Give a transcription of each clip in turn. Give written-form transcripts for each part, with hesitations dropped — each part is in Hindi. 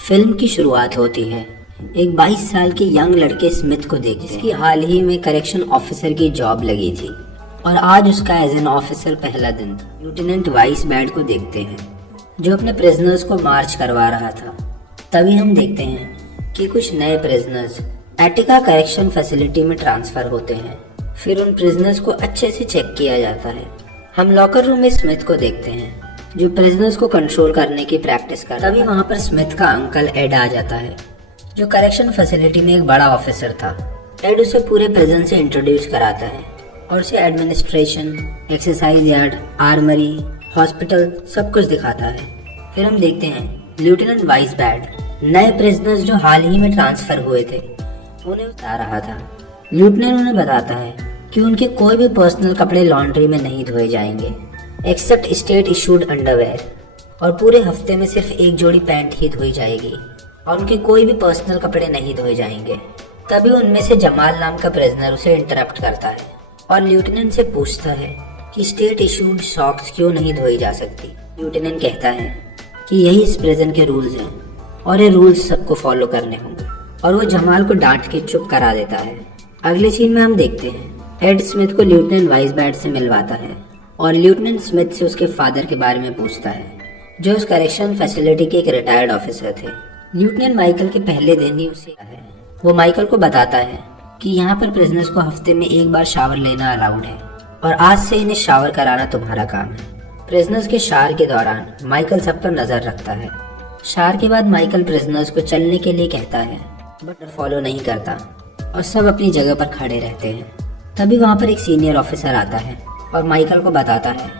फिल्म की शुरुआत होती है एक 22 साल के यंग लड़के स्मिथ को देख, जिसकी हाल ही में करेक्शन ऑफिसर की जॉब लगी थी और आज उसका एज एन ऑफिसर पहला दिन था। लेफ्टिनेंट वाइस बैड को देखते हैं जो अपने प्रिजनर्स को मार्च करवा रहा था। तभी हम देखते हैं कि कुछ नए प्रिजनर्स एटिका करेक्शन फैसिलिटी में ट्रांसफर होते हैं। फिर उन प्रिजनर्स को अच्छे से चेक किया जाता है। हम लॉकर रूम में स्मिथ को देखते हैं जो प्रिजनर्स को कंट्रोल करने की प्रैक्टिस करता है। तभी वहाँ पर स्मिथ का अंकल एड आ जाता है जो करेक्शन फैसिलिटी में एक बड़ा ऑफिसर था। एड उसे पूरे प्रिजन से इंट्रोड्यूस कराता है और उसे administration, exercise yard, armoury, hospital सब कुछ दिखाता है। फिर हम देखते हैं लेफ्टिनेंट वाइस बैड नए प्रिजनर्स जो हाल ही में ट्रांसफर हुए थे उन्हें बता रहा था। लेफ्टिनेंट उन्हें बताता है कि उनके कोई भी पर्सनल कपड़े लॉन्ड्री में नहीं धोए जाएंगे एक्सेप्ट स्टेट इशूड अंडरवेयर, और पूरे हफ्ते में सिर्फ एक जोड़ी पैंट ही धोई जाएगी और उनके कोई भी पर्सनल कपड़े नहीं धोए जाएंगे। तभी उनमें से जमाल नाम का प्रिजनर उसे इंटरप्ट करता है और लेफ्टिनेंट से पूछता है कि स्टेट इशूड सॉक्स क्यों नहीं धोई जा सकती। लेफ्टिनेंट कहता है कि यही इस प्रिजन के रूल्स हैं और ये रूल्स सबको फॉलो करने होंगे, और वो जमाल को डांट के चुप करा देता है। अगले सीन में हम देखते हैं एड स्मिथ को लेफ्टिनेंट वाइस बैड से मिलवाता है और लेफ्टिनेंट स्मिथ से उसके फादर के बारे में पूछता है जो उस करेक्शन फैसिलिटी के एक रिटायर्ड ऑफिसर थे। लेफ्टिनेंट माइकल के पहले दिन ही उसे है वो माइकल को बताता है कि यहाँ पर प्रिजनर्स को हफ्ते में एक बार शावर लेना अलाउड है और आज से इन्हें शावर कराना तुम्हारा काम है। प्रिजनर्स के शावर के दौरान माइकल सब पर नजर रखता है। शावर के बाद माइकल प्रिजनर्स को चलने के लिए कहता है बट फॉलो नहीं करता और सब अपनी जगह पर खड़े रहते हैं। तभी वहाँ पर एक सीनियर ऑफिसर आता है और माइकल को बताता है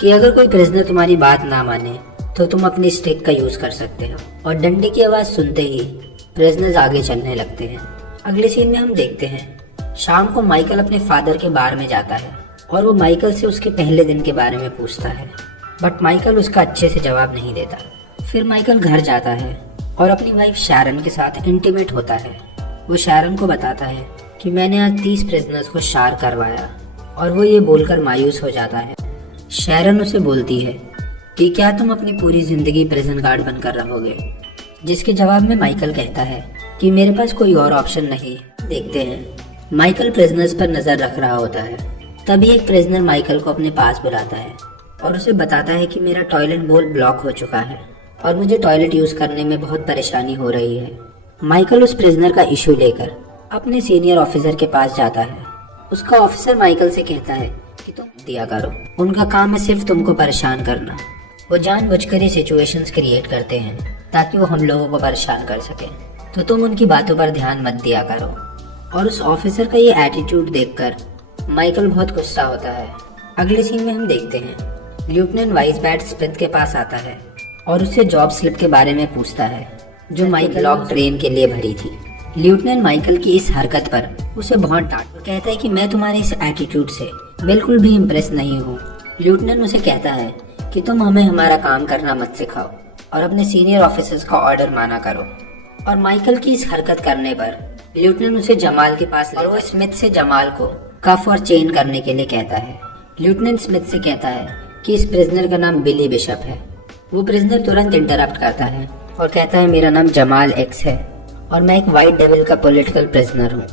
कि अगर कोई प्रिजनर तुम्हारी बात ना माने तो तुम अपनी स्टिक का यूज कर सकते हो, और डंडे की आवाज सुनते ही प्रिजनर्स आगे चलने लगते हैं। अगले सीन में हम देखते हैं शाम को माइकल अपने फादर के बार में जाता है और वो माइकल से उसके पहले दिन के बारे में पूछता है, बट माइकल उसका अच्छे से जवाब नहीं देता। फिर माइकल घर जाता है और अपनी वाइफ शैरन के साथ इंटीमेट होता है। वो शैरन को बताता है कि मैंने आज 30 प्रिजनर्स को शार करवाया, और वो ये बोलकर मायूस हो जाता है। शैरन उसे बोलती है कि क्या तुम अपनी पूरी जिंदगी प्रिजन गार्ड बनकर रहोगे, जिसके जवाब में माइकल कहता है कि मेरे पास कोई और ऑप्शन नहीं। देखते हैं माइकल प्रिजनर्स पर नजर रख रहा होता है। तभी एक प्रिजनर माइकल को अपने पास बुलाता है और उसे बताता है कि मेरा टॉयलेट बोल ब्लॉक हो चुका है और मुझे टॉयलेट यूज करने में बहुत परेशानी हो रही है। माइकल उस प्रिजनर का इशू लेकर अपने सीनियर ऑफिसर के पास जाता है। उसका ऑफिसर माइकल से कहता है कि तुम दिया करो, उनका काम है सिर्फ तुमको परेशान करना। वो जानबूझकर ही सिचुएशंस क्रिएट करते हैं ताकि वो हम लोगों को परेशान कर सके, तो तुम उनकी बातों पर ध्यान मत दिया करो। और उस ऑफिसर का ये एटीट्यूड देखकर माइकल बहुत गुस्सा होता है। अगले सीन में हम देखते हैं लेफ्टिनेंट वाइस बैड स्मिथ के पास आता है और उससे जॉब स्लिप के बारे में पूछता है जो माइकल लॉक ट्रेन के लिए भरी थी। लेफ्टिनेंट माइकल की इस हरकत पर उसे बहुत डांट कहता है कि मैं तुम्हारे इस एटीट्यूड से बिल्कुल भी इम्प्रेस नहीं हूँ। लेफ्टिनेंट उसे कहता है कि तुम हमें हमारा काम करना मत सिखाओ और अपने सीनियर ऑफिसर्स का ऑर्डर माना करो। और माइकल की इस हरकत करने पर लेफ्टिनेंट उसे जमाल के पास और वो स्मिथ से जमाल को कफ और चेन करने के लिए कहता है। लेफ्टिनेंट स्मिथ से कहता है कि इस प्रिजनर का नाम बिली बिशप है। वो प्रिजनर तुरंत इंटरप्ट करता है और कहता है मेरा नाम जमाल एक्स है और मैं एक व्हाइट डेविल का पॉलिटिकल प्रिजनर हूँ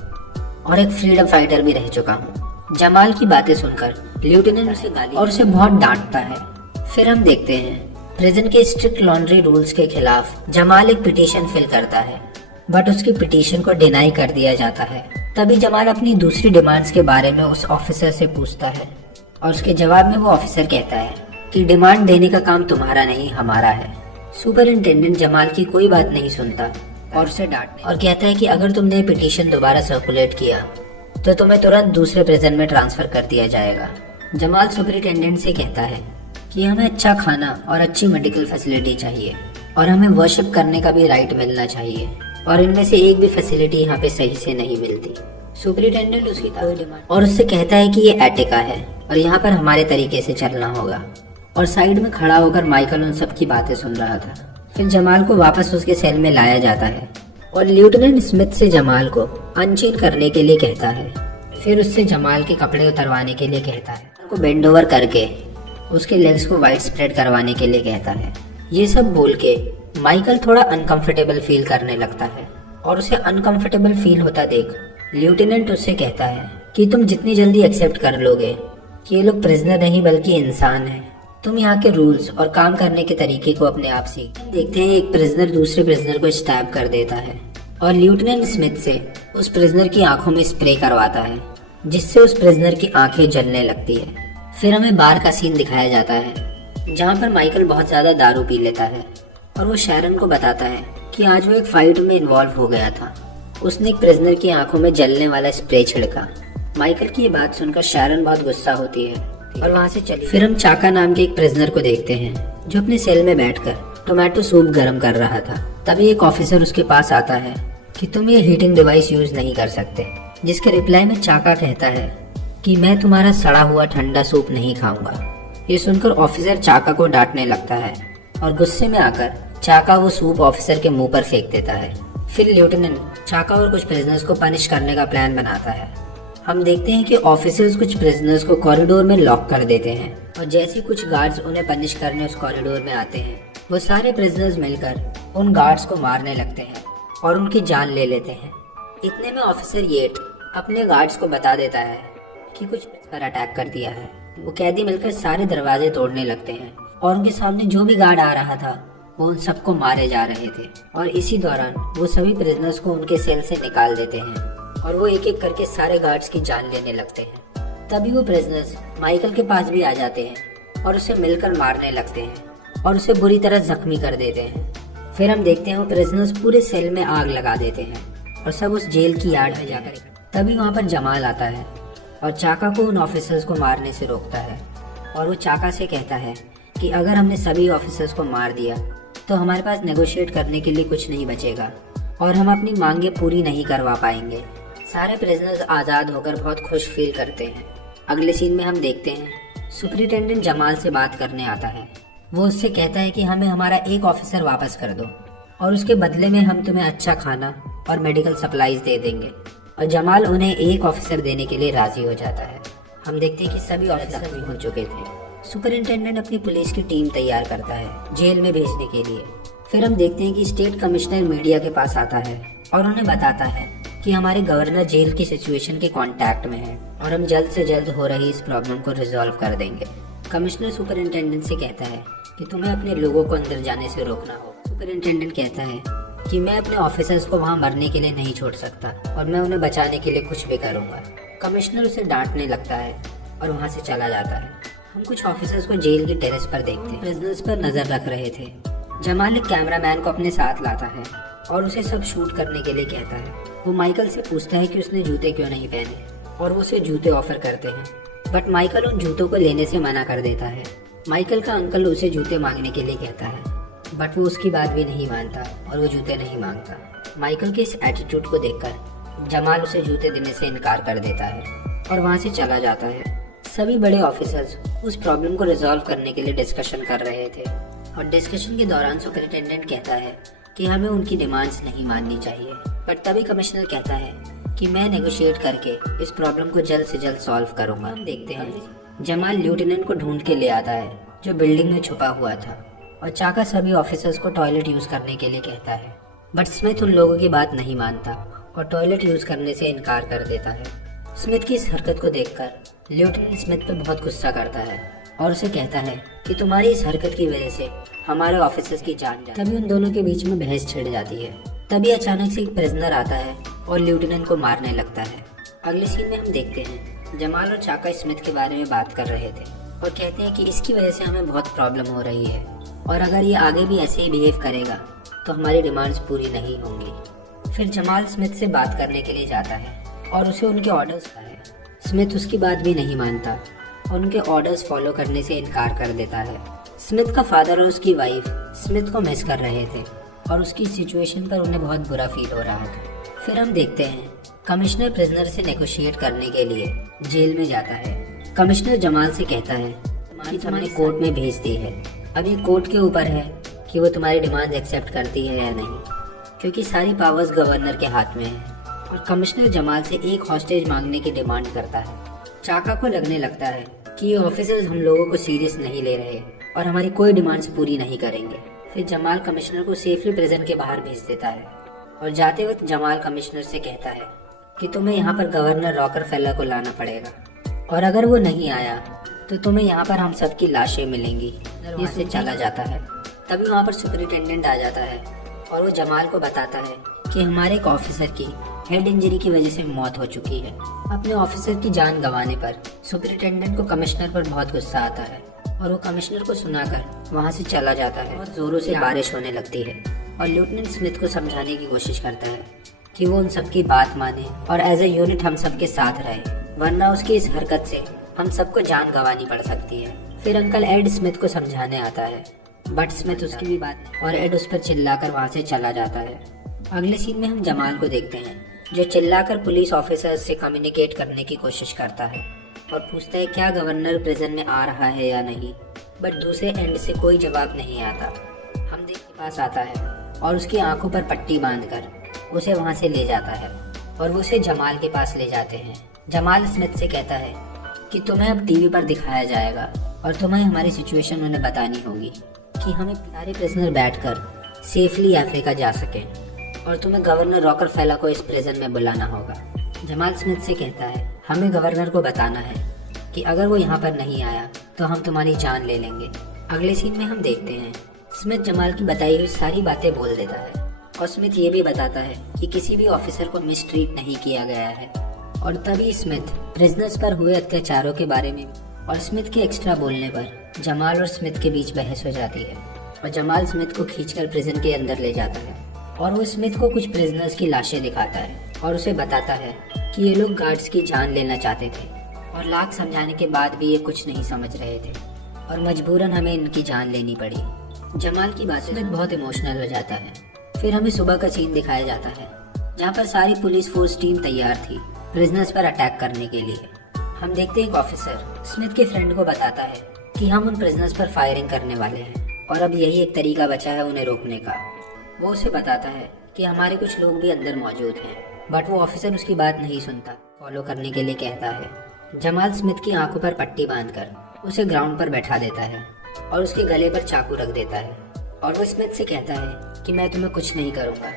और एक फ्रीडम फाइटर भी रह चुका हूँ। जमाल की बातें सुनकर लेफ्टिनेंट उसे गाली और उसे बहुत डांटता है। फिर हम देखते हैं प्रिजन के स्ट्रिक्ट लॉन्ड्री रूल्स के खिलाफ जमाल एक पिटीशन फिल करता है, बट उसकी पिटीशन को डिनाई कर दिया जाता है। तभी जमाल अपनी दूसरी डिमांड्स के बारे में उस ऑफिसर से पूछता है और उसके जवाब में वो ऑफिसर कहता है कि डिमांड देने का काम तुम्हारा नहीं हमारा है। सुपरिंटेंडेंट जमाल की कोई बात नहीं सुनता और उसे डांटता और कहता है कि अगर तुमने पिटीशन दोबारा सर्कुलेट किया तो तुम्हें तुरंत दूसरे प्रिजन में ट्रांसफर कर दिया जाएगा। जमाल सुपरिंटेंडेंट से कहता है कि हमें अच्छा खाना और अच्छी मेडिकल फैसिलिटी चाहिए और हमें वर्शिप करने का भी राइट मिलना चाहिए, और इनमें से एक भी फैसिलिटी यहाँ पे सही से नहीं मिलती। सुपरिंटेंडेंट उसकी डिमांड और उससे कहता है कि ये एटिका है और यहाँ पर हमारे तरीके से चलना होगा। और साइड में खड़ा होकर माइकल उन सब की बातें सुन रहा था। फिर जमाल को वापस उसके सेल में लाया जाता है और लेफ्टिनेंट स्मिथ से जमाल को अनचेन करने के लिए कहता है। फिर उससे जमाल के कपड़े उतरवाने के लिए कहता है, को बेंड ओवर करके उसके लेग्स को वाइड स्प्रेड करवाने के लिए कहता है। ये सब बोल के माइकल थोड़ा अनकंफर्टेबल फील करने लगता है और उसे अनकंफर्टेबल फील होता देख लेफ्टिनेंट उससे कहता है कि तुम जितनी जल्दी एक्सेप्ट कर लोगे कि ये लोग प्रिजनर नहीं बल्कि इंसान हैं, तुम यहाँ के रूल्स और काम करने के तरीके को अपने आप सीख। देखते हैं एक प्रिजनर दूसरे प्रिजनर को स्टैब कर देता है और लेफ्टिनेंट स्मिथ से उस प्रिजनर की आंखों में स्प्रे करवाता है जिससे उस प्रिजनर की आंखें जलने लगती है। फिर हमें बार का सीन दिखाया जाता है जहाँ पर माइकल बहुत ज्यादा दारू पी लेता है और वो शैरन को बताता है कि आज वो एक फाइट में इन्वॉल्व हो गया था। उसने एक प्रिजनर की आंखों में जलने वाला स्प्रे छिड़का। माइकल की ये बात सुनकर शैरन बहुत गुस्सा होती है और वहाँ से चली। फिर हम चाका नाम के एक प्रिजनर को देखते हैं जो अपने सेल में बैठकर टोमेटो सूप गर्म कर रहा था। तभी एक ऑफिसर उसके पास आता है कि तुम ये हीटिंग डिवाइस यूज नहीं कर सकते, जिसके रिप्लाई में चाका कहता है कि मैं तुम्हारा सड़ा हुआ ठंडा सूप नहीं खाऊंगा। ये सुनकर ऑफिसर चाका को डांटने लगता है और गुस्से में आकर चाका वो सूप ऑफिसर के मुंह पर फेंक देता है। फिर लेफ्टिनेंट चाका और कुछ प्रिजनर्स को पनिश करने का प्लान बनाता है। हम देखते हैं कि ऑफिसर्स कुछ प्रिजनर्स को कॉरिडोर में लॉक कर देते हैं और जैसे कुछ गार्ड्स उन्हें पनिश करने उस कॉरिडोर में आते हैं, वो सारे प्रिजनर्स मिलकर उन गार्ड्स को मारने लगते हैं और उनकी जान ले लेते हैं। इतने में ऑफिसर येट अपने गार्ड्स को बता देता है कि कुछ पर अटैक कर दिया है। वो कैदी मिलकर सारे दरवाजे तोड़ने लगते हैं और उनके सामने जो भी गार्ड आ रहा था वो उन सबको मारे जा रहे थे और इसी दौरान वो सभी प्रिजनर्स को उनके सेल से निकाल देते हैं और वो एक एक करके सारे गार्ड्स की जान लेने लगते हैं। तभी वो प्रिजनर्स माइकल के पास भी आ जाते हैं और उसे मिलकर मारने लगते हैं और उसे बुरी तरह जख्मी कर देते हैं। फिर हम देखते हैं वो प्रिजनर्स पूरे सेल में आग लगा देते हैं और सब उस जेल की यार्ड में जाकर। तभी वहाँ पर जमाल आता है और चाका को उन ऑफिसर्स को मारने से रोकता है और वो चाका से कहता है कि अगर हमने सभी ऑफिसर्स को मार दिया तो हमारे पास नेगोशिएट करने के लिए कुछ नहीं बचेगा और हम अपनी मांगे पूरी नहीं करवा पाएंगे। सारे प्रिजनर्स आज़ाद होकर बहुत खुश फील करते हैं। अगले सीन में हम देखते हैं सुपरिटेंडेंट जमाल से बात करने आता है। वो उससे कहता है कि हमें हमारा एक ऑफिसर वापस कर दो और उसके बदले में हम तुम्हें अच्छा खाना और मेडिकल सप्लाईज दे देंगे। और जमाल उन्हें एक ऑफिसर देने के लिए राजी हो जाता है। हम देखते हैं कि सभी ऑफिसर भी हो चुके थे। सुपरिटेंडेंट अपनी पुलिस की टीम तैयार करता है जेल में भेजने के लिए। फिर हम देखते हैं कि स्टेट कमिश्नर मीडिया के पास आता है और उन्हें बताता है कि हमारे गवर्नर जेल की सिचुएशन के कांटेक्ट में है और हम जल्द से जल्द हो रही इस प्रॉब्लम को रिजॉल्व कर देंगे। कमिश्नर सुपरिटेंडेंट से कहता है कि तुम्हें अपने लोगों को अंदर जाने से रोकना हो। सुपरिटेंडेंट कहता है कि मैं अपने ऑफिसर्स को वहाँ मरने के लिए नहीं छोड़ सकता और मैं उन्हें बचाने के लिए कुछ भी करूँगा। कमिश्नर उसे डांटने लगता है और वहाँ से चला जाता है। हम कुछ ऑफिसर्स को जेल की टेरेस पर देखते हैं। प्रिजनर्स पर नजर रख रहे थे। जमाल एक कैमरामैन को अपने साथ लाता है और उसे सब शूट करने के लिए कहता है। वो माइकल से पूछता है कि उसने जूते क्यों नहीं पहने और वो उसे जूते ऑफर करते हैं, बट माइकल उन जूतों को लेने से मना कर देता है। माइकल का अंकल उसे जूते मांगने के लिए कहता है, बट वो उसकी बात भी नहीं मानता और वो जूते नहीं मांगता। माइकल के इस एटीट्यूड को देखकर जमाल उसे जूते देने से इनकार कर देता है और वहाँ से चला जाता है। सभी बड़े ऑफिसर्स उस प्रॉब्लम को रिजॉल्व करने के लिए डिस्कशन कर रहे थे और डिस्कशन के दौरान सुपरिटेंडेंट कहता है कि हमें उनकी डिमांड्स नहीं माननी चाहिए, बट तभी कमिश्नर कहता है कि मैं नेगोशिएट करके इस प्रॉब्लम को जल्द से जल्द सॉल्व करूंगा। हम देखते हैं जमाल लेफ्टिनेंट को ढूंढ के ले आता है जो बिल्डिंग में छुपा हुआ था और चाका सभी ऑफिसर्स को टॉयलेट यूज करने के लिए कहता है, बट स्मिथ उन लोगों की बात नहीं मानता और टॉयलेट यूज करने से इनकार कर देता है। स्मिथ की इस हरकत को देखकर लेफ्टिनेंट स्मिथ पर बहुत गुस्सा करता है और उसे कहता है कि तुम्हारी इस हरकत की वजह से हमारे ऑफिसर्स की जान जाए। तभी उन दोनों के बीच में बहस छिड़ जाती है। तभी अचानक से एक प्रिजनर आता है और लेफ्टिनेंट को मारने लगता है। अगले सीन में हम देखते हैं जमाल और चाका स्मिथ के बारे में बात कर रहे थे और कहते हैं कि इसकी वजह से हमें बहुत प्रॉब्लम हो रही है और अगर ये आगे भी ऐसे ही बिहेव करेगा तो हमारी डिमांड्स पूरी नहीं होंगी। फिर जमाल स्मिथ से बात करने के लिए जाता है और उसे उनके ऑर्डर्स का है। स्मिथ उसकी बात भी नहीं मानता और उनके ऑर्डर्स फॉलो करने से इनकार कर देता है। स्मिथ का फादर और उसकी वाइफ स्मिथ को मिस कर रहे थे और उसकी सिचुएशन पर उन्हें बहुत बुरा फील हो रहा था। फिर हम देखते हैं कमिश्नर प्रिजनर से नेगोशिएट करने के लिए जेल में जाता है। कमिश्नर जमाल से कहता है कि तुम्हारी कोर्ट में भेज दी है, अब ये कोर्ट के ऊपर है कि वो तुम्हारी डिमांड एक्सेप्ट करती है या नहीं, क्योंकि सारी पावर्स गवर्नर के हाथ में है। और कमिश्नर जमाल से एक हॉस्टेज मांगने की डिमांड करता है। चाका को लगने लगता है कि ये ऑफिसर्स हम लोगों को सीरियस नहीं ले रहे और हमारी कोई डिमांड्स पूरी नहीं करेंगे। फिर जमाल कमिश्नर को सेफली प्रिजन के बाहर भेज देता है और जाते वक्त जमाल कमिश्नर से कहता है कि तुम्हें यहाँ पर गवर्नर रॉकरफेलर को लाना पड़ेगा और अगर वो नहीं आया तो तुम्हें यहाँ पर हम सबकी लाशें मिलेंगी। वहाँ से चला जाता है। तभी वहाँ पर सुपरिटेंडेंट आ जाता है और वो जमाल को बताता है कि हमारे एक ऑफिसर की हेड इंजरी की वजह से मौत हो चुकी है। अपने ऑफिसर की जान गंवाने पर सुपरिटेंडेंट को कमिश्नर पर बहुत गुस्सा आता है और वो कमिश्नर को सुनाकर वहाँ से चला जाता है। और जोरों से बारिश होने लगती है और लेफ्टिनेंट स्मिथ को समझाने की कोशिश करता है कि वो उन सबकी बात माने और एज ए यूनिट हम सबके साथ रहे, वरना उसकी इस हरकत से हम सबको जान गंवानी पड़ सकती है। फिर अंकल एड स्मिथ को समझाने आता है बट स्मिथ उसकी भी बात और एड उस पर चिल्लाकर वहाँ से चला जाता है। अगले सीन में हम जमाल को देखते हैं जो चिल्लाकर पुलिस ऑफिसर से कम्युनिकेट करने की कोशिश करता है और पूछता है क्या गवर्नर प्रिजन में आ रहा है या नहीं, बट दूसरे एंड से कोई जवाब नहीं आता। हमदे के पास आता है और उसकी आंखों पर पट्टी बांधकर उसे वहां से ले जाता है और वो उसे जमाल के पास ले जाते हैं। जमाल स्मिथ से कहता है कि तुम्हें अब टीवी पर दिखाया जाएगा और तुम्हें हमारी सिचुएशन उन्हें बतानी होगी कि हमें सारे प्रिजनर बैठकर सेफली अफ्रीका जा सकें और तुम्हें गवर्नर रॉकरफेलर को इस प्रिजन में बुलाना होगा। जमाल स्मिथ से कहता है हमें गवर्नर को बताना है कि अगर वो यहाँ पर नहीं आया तो हम तुम्हारी जान ले लेंगे। अगले सीन में हम देखते हैं स्मिथ जमाल की बताई हुई सारी बातें बोल देता है और स्मिथ ये भी बताता है कि किसी भी ऑफिसर को मिसट्रीट नहीं किया गया है। और तभी स्मिथ प्रिजनर्स पर हुए अत्याचारों के बारे में और स्मिथ के एक्स्ट्रा बोलने पर जमाल और स्मिथ के बीच बहस हो जाती है और जमाल स्मिथ को खींचकर प्रिजन के अंदर ले जाता है और वो स्मिथ को कुछ प्रिजनर्स की लाशें दिखाता है और उसे बताता है कि ये लोग गार्ड्स की जान लेना चाहते थे और लाख समझाने के बाद भी ये कुछ नहीं समझ रहे थे और मजबूरन हमें इनकी जान लेनी पड़ी। जमाल की बात स्मिथ बहुत इमोशनल हो जाता है। फिर हमें सुबह का सीन दिखाया जाता है जहाँ पर सारी पुलिस फोर्स टीम तैयार थी प्रिजनर्स पर अटैक करने के लिए। हम देखते हैं एक ऑफिसर स्मिथ के फ्रेंड को बताता है कि हम उन प्रिजनर्स पर फायरिंग करने वाले हैं और अब यही एक तरीका बचा है उन्हें रोकने का। वो उसे बताता है कि हमारे कुछ लोग भी अंदर मौजूद हैं, बट वो ऑफिसर उसकी बात नहीं सुनता, फॉलो करने के लिए कहता है। जमाल स्मिथ की आंखों पर पट्टी बांधकर उसे ग्राउंड पर बैठा देता है और उसके गले पर चाकू रख देता है और वो स्मिथ से कहता है कि मैं तुम्हें कुछ नहीं करूँगा,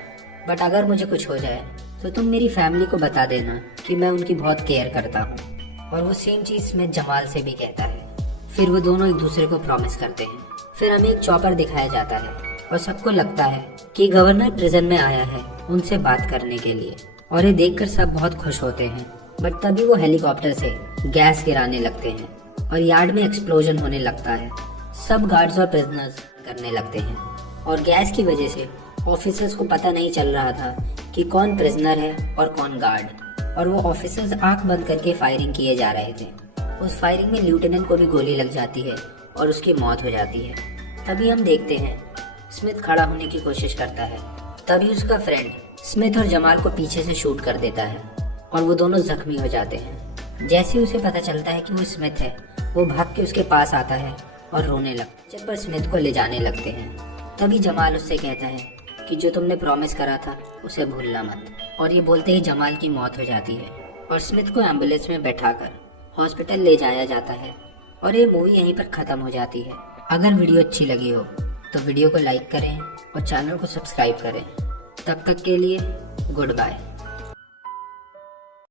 बट अगर मुझे कुछ हो जाए तो तुम मेरी फैमिली को बता देना कि मैं उनकी बहुत केयर करता हूँ। और वो सेम चीज़ स्मिथ जमाल से भी कहता है। फिर वो दोनों एक दूसरे को प्रॉमिस करते हैं। फिर हमें एक चॉपर दिखाया जाता है और सबको लगता है कि गवर्नर प्रिजन में आया है उनसे बात करने के लिए और ये देखकर सब बहुत खुश होते हैं। बट तभी वो हेलीकॉप्टर से गैस गिराने लगते हैं और यार्ड में एक्सप्लोजन होने लगता है। सब गार्ड्स और प्रिजनर्स करने लगते हैं और गैस की वजह से ऑफिसर्स को पता नहीं चल रहा था कि कौन प्रिजनर है और कौन गार्ड, और वो ऑफिसर्स आंख बंद करके फायरिंग किए जा रहे थे। उस फायरिंग में लेफ्टिनेंट को भी गोली लग जाती है और उसकी मौत हो जाती है। तभी हम देखते हैं स्मिथ खड़ा होने की कोशिश करता है, तभी उसका फ्रेंड स्मिथ और जमाल को पीछे से शूट कर देता है और वो दोनों जख्मी हो जाते हैं। जैसे उसे पता चलता है कि वो स्मिथ है, वो भाग के उसके पास आता है और रोने लगता है। पर स्मिथ को ले जाने लगते हैं। तभी जमाल उससे कहता है कि जो तुमने प्रॉमिस करा था उसे भूलना मत, और ये बोलते ही जमाल की मौत हो जाती है और स्मिथ को एम्बुलेंस में बैठाकर हॉस्पिटल ले जाया जाता है और ये मूवी यहीं पर ख़त्म हो जाती है। अगर वीडियो अच्छी लगी हो तो वीडियो को लाइक करें और चैनल को सब्सक्राइब करें। तब तक के लिए गुड बाय।